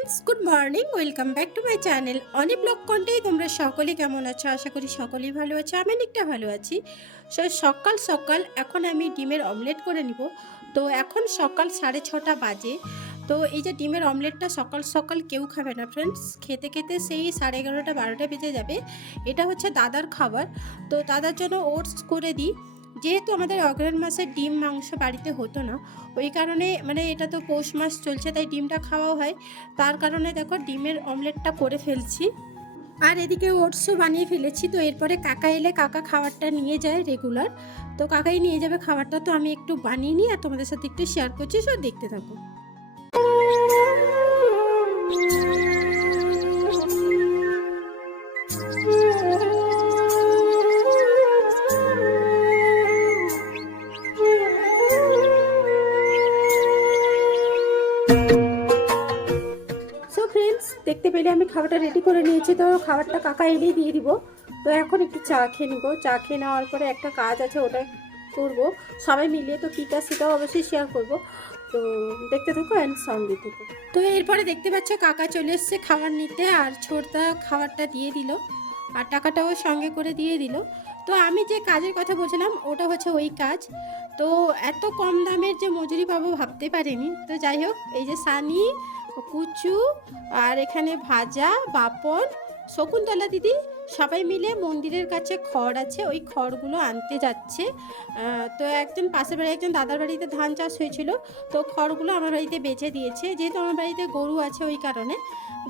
Friends good morning welcome back to my channel অনেক blog কন্টেই তোমরা সকলে কেমন আছো? আশা করি সকলেই ভালো আছো। আমি অনেকটা ভালো আছি। সো সকাল সকাল এখন আমি ডিমের অমলেট করে নিব। তো এখন সকাল সাড়ে ছটা বাজে। তো এই যে ডিমের অমলেটটা সকাল সকাল কেউ খাবে না ফ্রেন্ডস খেতে খেতে সেই সাড়ে এগারোটা, বারোটা বেজে যাবে। এটা হচ্ছে দাদার খাবার। তো দাদার জন্য ওটস করে দিই। যেহেতু আমাদের অগ্রহণ মাসে ডিম, মাংস বাড়িতে হতো না, ওই কারণে মানে এটা তো পৌষ মাস চলছে, তাই ডিমটা খাওয়া হয়। তার কারণে দেখো ডিমের অমলেটটা করে ফেলছি। আর এদিকে ওটসও বানিয়ে ফেলেছি, তো এরপরে কাকা এলে কাকা খাবারটা নিয়ে যায় রেগুলার তো কাকাই নিয়ে যাবে, খাবারটা তো আমি একটু বানিয়ে নিই আর তোমাদের সাথে একটু শেয়ার করছি, সব দেখতে থাকো। খাবারটা রেডি করে নিয়েছি, তো খাবারটা কাকা এলেই দিয়ে দিব। তো এখন একটু চা খেয়ে নিব। চা খেয়ে নেওয়ার পরে একটা কাজ আছে ওটা করব। সবাই মিলিয়ে তো কী কাজ সেটাও অবশ্যই শেয়ার করব। তো দেখতে থাকো অ্যান্ড সঙ্গে থেকো। তো এরপরে দেখতে পাচ্ছ, কাকা চলে এসছে খাবার নিতে আর ছোটদা খাবারটা দিয়ে দিল আর টাকাটাও সঙ্গে করে দিয়ে দিল। তো আমি যে কাজের কথা বলছিলাম, ওটা হচ্ছে ওই কাজ। তো এত কম দামের যে মজুরি পাবো ভাবতে পারিনি। তো যাই হোক, এই যে সানি কুচু আর এখানে ভাজা, বাপন, শকুন্তলা দিদি সবাই মিলে মন্দিরের কাছে খড় আছে, ওই খড়গুলো আনতে যাচ্ছে। তো একজন পাশের বাড়ি, একজন দাদার বাড়িতে ধান চাষ হয়েছিল, তো খড়গুলো আমার বাড়িতে বেচে দিয়েছে। যেহেতু আমার বাড়িতে গরু আছে ওই কারণে,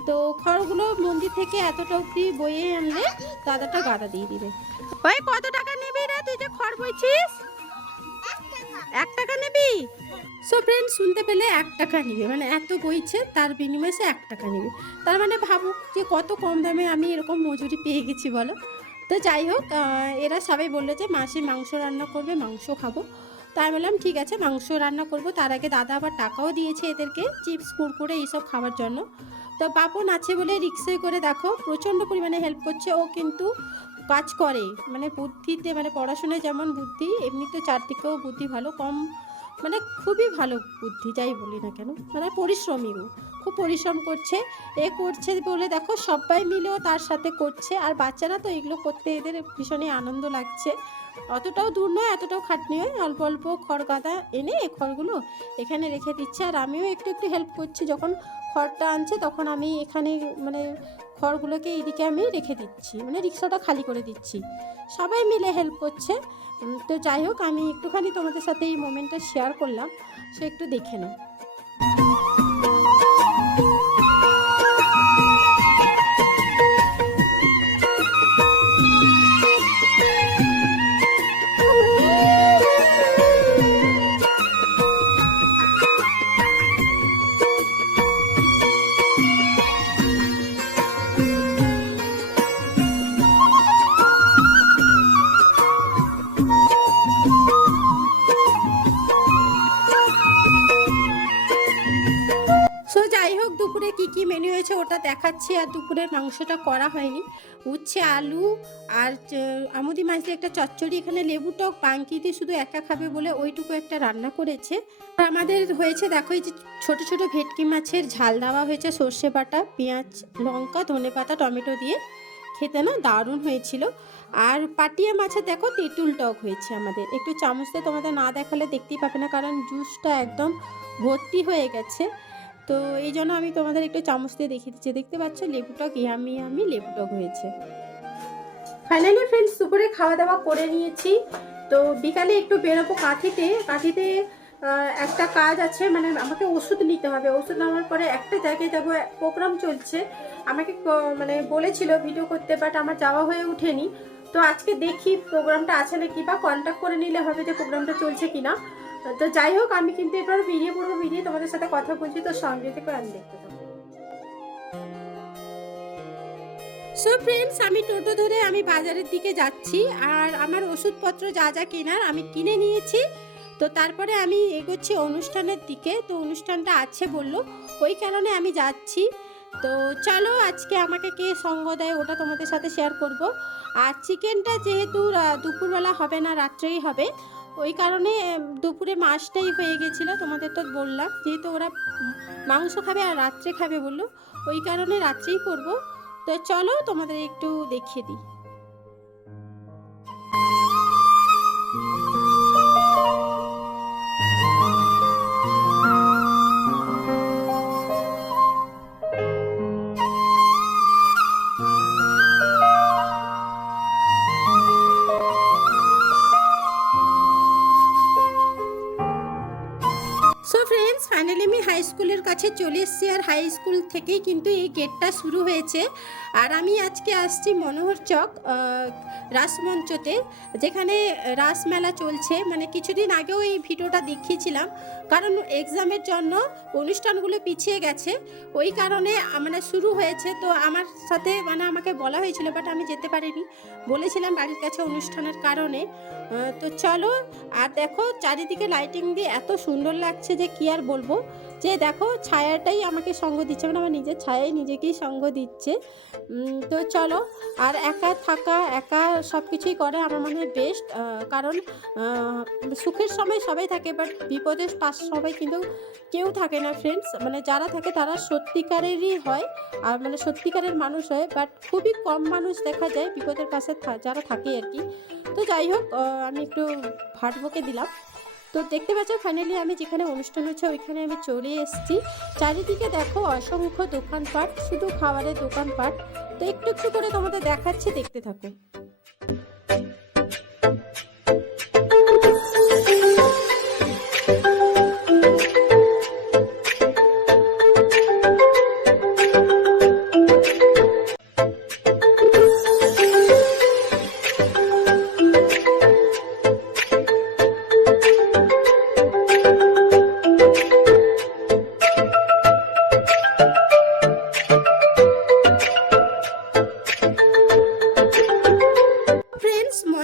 তো খড়গুলো মন্দির থেকে এতটা অব্দি বয়ে আনলে দাদাটা গাদা দিয়ে দিবে। ওই কত টাকা নিবি রে? তুই যে খড় বইছিস? এক টাকা নিবি? সো ফ্রেন্ড শুনতে পেলে এক টাকা নিবে। মানে এত বইছে, তার বিনিময়ে সে এক টাকা নিবে। তার মানে ভাবুক যে কত কম দামে আমি এরকম মজুরি পেয়ে গেছি, বলো? তো যাই হোক এরা সবাই বলল যে মাসে মাংস রান্না করবে, মাংস খাব। তাই বললাম, ঠিক আছে, মাংস রান্না করব। তার আগে দাদা আবার টাকাও দিয়েছে এদেরকে, চিপস, কুরকুরে এইসব খাওয়ার জন্য। তো বাপন আছে বলে রিক্সায় করে দেখো, প্রচণ্ড পরিমাণে হেল্প করছে। ও কিন্তু কাজ করে মানে বুদ্ধিতে মানে পড়াশোনায় যেমন বুদ্ধি এমনি তো চারদিকেও বুদ্ধি ভালো। কম মানে খুবই ভালো বুদ্ধি যাই বলি না কেন মানে পরিশ্রমী ও খুব পরিশ্রম করছে, এ করছে বলে দেখো সবাই মিলেও তার সাথে করছে, আর বাচ্চারা তো এগুলো করতে এদের ভীষণই আনন্দ লাগছে। অতটাও দূর নয়, এতটাও খাটনি হয়, অল্প অল্প খড় গাদা এনে এই খড়গুলো এখানে রেখে দিচ্ছে। আর আমিও একটু একটু হেল্প করছি, যখন খড়টা আনছে তখন আমি এখানে মানে খড়গুলোকে এইদিকে আমি রেখে দিচ্ছি মানে রিক্সাটা খালি করে দিচ্ছি। সবাই মিলে হেল্প করছে। তো যাই হোক, আমি একটুখানি তোমাদের সাথে এই মোমেন্টটা শেয়ার করলাম। সে একটু দেখে নাও। ওটা দেখাচ্ছি আর দুপুরের মাংসটা করা হয়নি। উচ্ছে, আলু আর আমুদি মাছ দিয়ে একটা চচ্চড়ি, এখানে লেবু টক বাঙ্কিতে শুধু একা খাবে বলে ওইটুকু একটা রান্না করেছে। আর আমাদের হয়েছে, দেখো এই যে ছোটো ছোটো ভেটকি মাছের ঝাল দেওয়া হয়েছে, সর্ষে বাটা, পেঁয়াজ, লঙ্কা, ধনে পাতা, টমেটো দিয়ে। খেতে না দারুণ হয়েছিল। আর পাটিয়া মাছের দেখো তেঁতুল টক হয়েছে আমাদের। একটু চামচ দিয়ে তোমাদের না দেখালে দেখতেই পাবে না, কারণ জুসটা একদম ভর্তি হয়ে গেছে। তো এই জন্য আমি তোমাদের একটু চামচ দিয়ে দেখিয়ে দিচ্ছি। দেখতে পাচ্ছ, লেবু টক, ইয়ামি ইয়ামি লেবু টক হয়েছে। ফাইনালি ফ্রেন্ডস দুপুরে খাওয়া দাওয়া করে নিয়েছি। তো বিকালে একটু বেরোবো কাঠিতে কাঠিতে একটা কাজ আছে মানে আমাকে ওষুধ নিতে হবে। ওষুধ নেওয়ার পরে একটা জায়গায় যাব প্রোগ্রাম চলছে। আমাকে মানে বলেছিল ভিডিও করতে বাট আমার যাওয়া হয়ে ওঠেনি। তো আজকে দেখি প্রোগ্রামটা আছে নাকি, বা কন্ট্যাক্ট করে নিলে হবে যে প্রোগ্রামটা চলছে কিনা। তো যাই হোক, আমি কিন্তু এবার বেরিয়ে পড়ব, বেরিয়ে তোমাদের সাথে কথা বলছি, তো সঙ্গে থেকে আমি দেখতে সো ফ্রেন্ডস আমি টোটো ধরে আমি বাজারের দিকে যাচ্ছি, আর আমার ওষুধপত্র যা যা কেনার আমি কিনে নিয়েছি। তো তারপরে আমি এগোচ্ছি অনুষ্ঠানের দিকে, তো অনুষ্ঠানটা আছে বলল, ওই কারণে আমি যাচ্ছি। তো চলো, আজকে আমাকে কে সঙ্গ দেয় ওটা তোমাদের সাথে শেয়ার করব। আর চিকেনটা যেহেতু দুপুরবেলা হবে না, রাত্রেই হবে। ওই কারণে দুপুরে মাছটাই হয়ে গেছিল, তোমাদের তো বললাম। যেহেতু ওরা মাংস খাবে আর রাত্রে খাবে বলল, ওই কারণে রাত্রেই করব। তো চলো তোমাদের একটু দেখিয়ে দিই। আমি হাই স্কুলের কাছে চলে এসছি আর হাই স্কুল থেকেই কিন্তু এই গেটটা শুরু হয়েছে। আর আমি আজকে আসছি মনোহর চক রাসমঞ্চতে যেখানে রাসমেলা চলছে। মানে কিছুদিন আগেও এই ভিডিওটা দেখিয়েছিলাম। কারণ এক্সামের জন্য অনুষ্ঠানগুলো পিছিয়ে গেছে। ওই কারণে মানে শুরু হয়েছে। তো আমার সাথে মানে আমাকে বলা হয়েছিল বাট আমি যেতে পারিনি। বলেছিলাম বাড়ির কাছে অনুষ্ঠানের কারণে। তো চলো, আর দেখো, চারিদিকে লাইটিং দিয়ে এত সুন্দর লাগছে যে কি আর বলব? যে দেখো ছায়াটাই আমাকে সঙ্গ দিচ্ছে মানে আমার নিজের ছায়াই নিজেকেই সঙ্গ দিচ্ছে। তো চলো, আর একা থাকা, একা সব কিছুই করে আমার মনে হয় বেস্ট কারণ সুখের সময় সবাই থাকে বাট বিপদের পাশ সবাই কিন্তু কেউ থাকে না ফ্রেন্ডস মানে যারা থাকে তারা সত্যিকারেরই হয়, আর মানে সত্যিকারের মানুষ হয় বাট খুবই কম মানুষ দেখা যায় বিপদের পাশে যারা থাকে আর কি। তো যাই হোক আমি একটু ভাট বকে দিলাম। তো দেখতে পাচ্ছ ফাইনালি আমি যেখানে অনুষ্ঠান হচ্ছে ওইখানে আমি চলে এসেছি। চারিদিকে দেখো অসংখ্য দোকানপাট, শুধু খাবারের দোকানপাট। তো একটু একটু করে তোমাদের দেখাচ্ছি, দেখতে থাকো।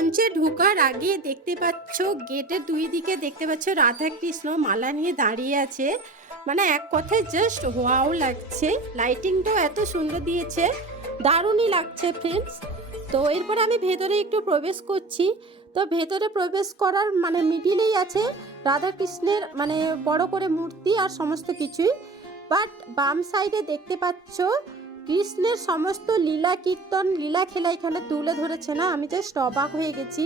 মঞ্চে ঢোকার আগে দেখতে পাচ্ছ, গেটের দুই দিকে দেখতে পাচ্ছ রাধা কৃষ্ণ মালা নিয়ে দাঁড়িয়ে আছে। মানে এক কথায় জাস্ট ওয়াও লাগছে। লাইটিংটাও এত সুন্দর দিয়েছে। দারুণই লাগছে ফ্রেন্ডস তো এরপরে আমি ভেতরে একটু প্রবেশ করছি। তো ভেতরে প্রবেশ করার মানে মিডিলেই আছে রাধা কৃষ্ণের মানে বড় করে মূর্তি আর সমস্ত কিছুই। বাট বাম সাইডে দেখতে পাচ্ছ কৃষ্ণের সমস্ত লীলা কীর্তন, লীলা খেলা এখানে তুলে ধরেছে না? আমি জাস্ট স্টবাক হয়ে গেছি।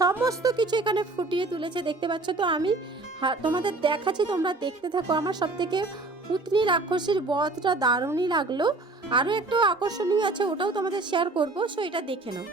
সমস্ত কিছু এখানে ফুটিয়ে তুলেছে, দেখতে পাচ্ছ তো? আমি তোমাদের দেখাচ্ছি, তোমরা দেখতে থাকো। আমার সব থেকে পুতনি রাক্ষসীর বধটা দারুণই লাগল। আরও একটু আকর্ষণীয় আছে, ওটাও তোমাদের শেয়ার করব। সো এটা দেখে নাও।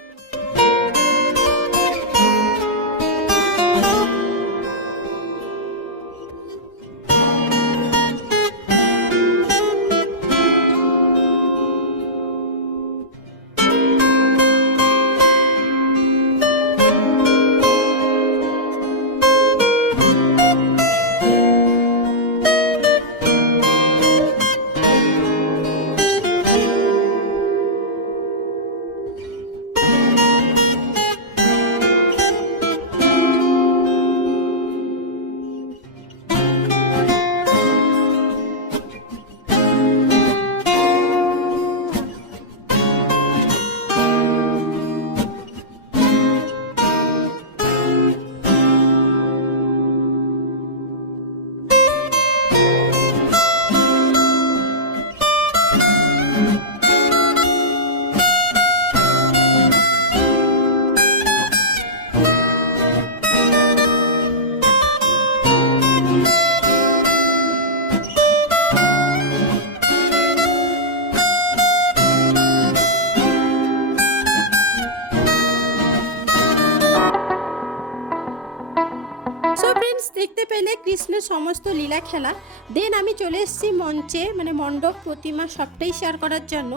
সমস্ত লীলা খেলা। দেন আমি চলে এসেছি মঞ্চে মানে মণ্ডপ, প্রতিমা সবটাই শেয়ার করার জন্য।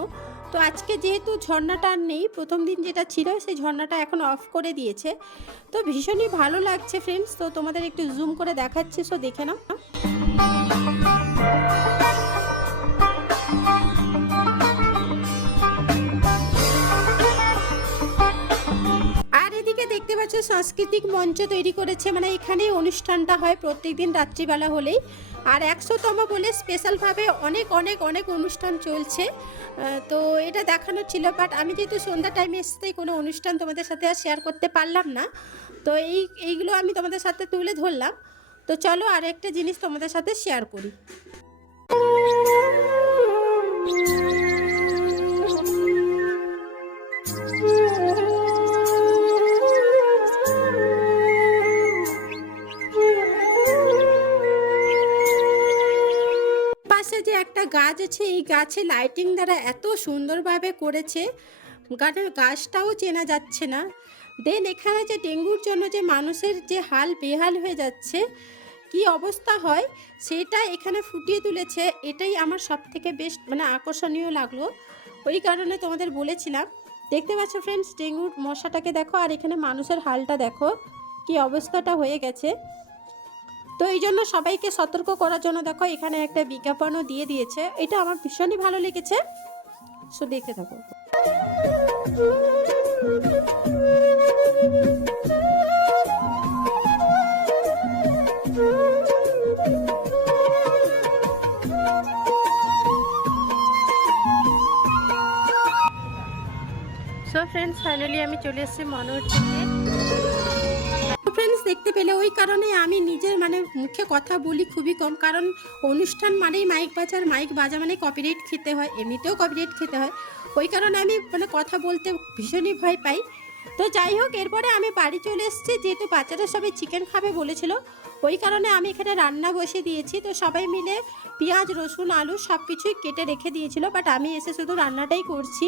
তো আজকে যেহেতু ঝর্ণাটা আর নেই, প্রথম দিন যেটা ছিল, সেই ঝর্ণাটা এখন অফ করে দিয়েছে। তো ভীষণই ভালো লাগছে ফ্রেন্ডস তো তোমাদের একটু জুম করে দেখাচ্ছি সো দেখে নাও। দেখতে পাচ্ছ সাংস্কৃতিক মঞ্চ তৈরি করেছে। মানে এখানেই অনুষ্ঠানটা হয় প্রত্যেকদিন রাত্রিবেলা হলেই। আর একশোতম বলে স্পেশালভাবে অনেক অনেক অনেক অনুষ্ঠান চলছে। তো এটা দেখানো ছিল বাট আমি যেহেতু সন্ধ্যা টাইমে এসে কোনো অনুষ্ঠান তোমাদের সাথে আর শেয়ার করতে পারলাম না। তো এই, এইগুলো আমি তোমাদের সাথে তুলে ধরলাম। তো চলো আর একটা জিনিস তোমাদের সাথে শেয়ার করি। গাছ আছে, এই গাছে লাইটিং দ্বারা এত সুন্দরভাবে করেছে। গানের গাছটাও চেনা যাচ্ছে না। দেন এখানে যে ডেঙ্গুর জন্য যে মানুষের যে হাল বেহাল হয়ে যাচ্ছে, কি অবস্থা হয়, সেটা এখানে ফুটিয়ে তুলেছে। এটাই আমার সব থেকে বেশ মানে আকর্ষণীয় লাগল। ওই কারণে তোমাদের বলেছিলাম। দেখতে পাচ্ছ ফ্রেন্ডস ডেঙ্গুর মশাটাকে দেখো, আর এখানে মানুষের হালটা দেখো, কি অবস্থাটা হয়ে গেছে। তো এই জন্য সবাইকে সতর্ক করার জন্য দেখো এখানে একটা বিজ্ঞাপনও দিয়ে দিয়েছে। এটা আমার ভীষণই ভালো লেগেছে। সো দেখতে থাকো। সো ফ্রেন্ডস ফাইনালি আমি চলে এসেছি মনোর থেকে। দেখতে পেলে ওই কারণে আমি নিজের মানে মুখে কথা বলি খুবই কম। কারণ অনুষ্ঠান মানেই মাইক বাজার, মাইক বাজা মানে কপিরাইট খেতে হয়, এমনিতেও কপিরাইট খেতে হয়। ওই কারণে আমি মানে কথা বলতে ভীষণই ভয় পাই। তো যাই হোক, এরপরে আমি বাড়ি চলে এসেছি, যেহেতু বাচ্চারা সবাই চিকেন খাবে বলেছিল, ওই কারণে আমি এখানে রান্না বসে দিয়েছি। তো সবাই মিলে পেঁয়াজ, রসুন, আলু সব কিছুই কেটে রেখে দিয়েছিল বাট আমি এসে শুধু রান্নাটাই করছি।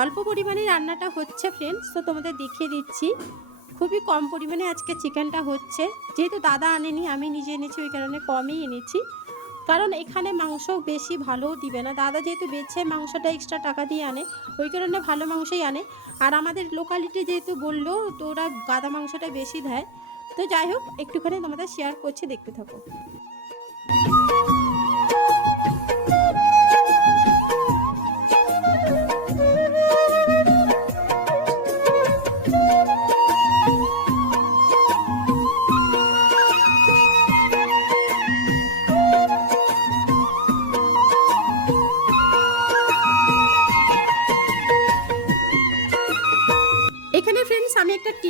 অল্প পরিমাণে রান্নাটা হচ্ছে ফ্রেন্ডস তো তোমাদের দেখিয়ে দিচ্ছি। খুবই কম পরিমাণে আজকে চিকেনটা হচ্ছে। যেহেতু দাদা আনেনি, আমি নিজে এনেছি, ওই কারণে কমই এনেছি। কারণ এখানে মাংস বেশি ভালোও দিবে না। দাদা যেহেতু বেছে মাংসটা এক্সট্রা টাকা দিয়ে আনে, ওই কারণে ভালো মাংসই আনে। আর আমাদের লোকালিটি যেহেতু বলল, তো ওরা গাদা মাংসটা বেশি দেয়। তো যাই হোক, একটুখানি তোমাদের শেয়ার করছি, দেখতে থাকো।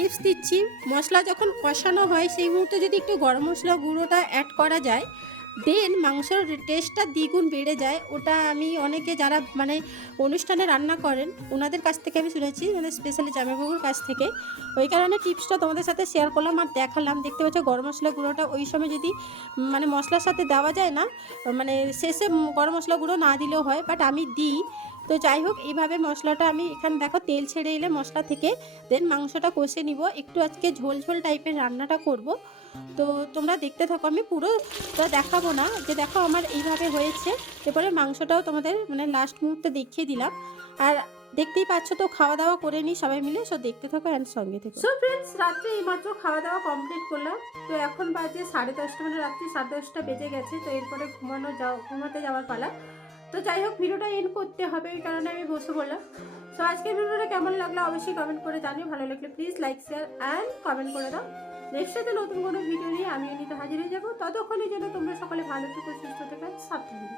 টিপস দিচ্ছি। মশলা যখন কষানো হয়, সেই মুহূর্তে যদি একটু গরম মশলা গুঁড়োটা অ্যাড করা যায় দেন মাংসের টেস্টটা দ্বিগুণ বেড়ে যায়। ওটা আমি অনেকে যারা মানে অনুষ্ঠানে রান্না করেন, ওনাদের কাছ থেকে আমি শুনেছি মানে স্পেশালি জামাইবাবুর কাছ থেকে। ওই কারণে টিপসটা তোমাদের সাথে শেয়ার করলাম আর দেখালাম। দেখতে পাচ্ছ, গরম মশলা গুঁড়োটা ওই সময় যদি মানে মশলার সাথে দেওয়া যায় না মানে শেষে গরম মশলা গুঁড়ো না দিলেও হয় বাট আমি দিই। তো যাই হোক, এইভাবে মশলাটা আমি এখানে, দেখো তেল ছেড়ে এলে মশলা থেকে দেন মাংসটা কষে নিব। একটু আজকে ঝোল ঝোল টাইপের রান্নাটা করব। তো তোমরা দেখতে থাকো, আমি পুরোটা দেখাবো না। যে দেখো আমার এইভাবে হয়েছে। এরপরে মাংসটাও তোমাদের মানে লাস্ট মুহূর্তে দেখিয়ে দিলাম। আর দেখতেই পাচ্ছ তো খাওয়া দাওয়া করে নিই সবাই মিলে। সো দেখতে থাকো অ্যান্ড সঙ্গে থেকে। সো ফ্রেন্ডস রাত্রে এইমাত্র খাওয়া দাওয়া কমপ্লিট করলাম। তো এখন বাজে সাড়ে দশটা মানে রাত্রি সাড়ে দশটা বেজে গেছে। তো এরপরে ঘুমানো যাও, ঘুমাতে যাওয়ার পালা। তো যাই হোক, ভিডিওটা এন করতে হবে এই কারণে আমি বসে বললাম সো আজকের ভিডিওটা কেমন লাগল অবশ্যই কমেন্ট করে জানিও, ভালো লাগলে please like share and comment করে দাও। নেক্সট সাথে নতুন কোনো ভিডিও নিয়ে আমি নিতে হাজির হয়ে যাব। ততক্ষণের জন্য তোমরা সকলে ভালো থেকো, সুস্থ থেকো সাবধানে।